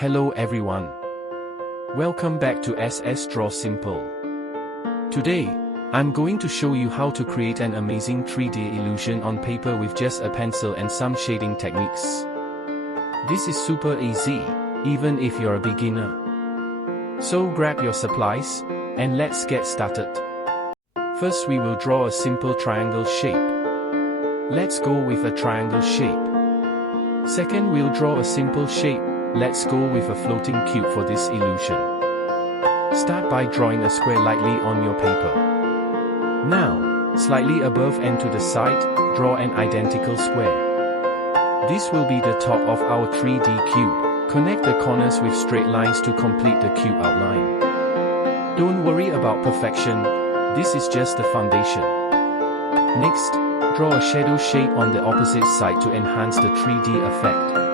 Hello everyone. Welcome back to SS Draw Simple. Today, I'm going to show you how to create an amazing 3D illusion on paper with just a pencil and some shading techniques. This is super easy, even if you're a beginner. So grab your supplies, and let's get started. First we will draw a simple triangle shape. Let's go with a triangle shape. Second we'll draw a simple shape. Let's go with a floating cube for this illusion. Start by drawing a square lightly on your paper. Now, slightly above and to the side, draw an identical square. This will be the top of our 3D cube. Connect the corners with straight lines to complete the cube outline. Don't worry about perfection, this is just the foundation. Next, draw a shadow shape on the opposite side to enhance the 3D effect.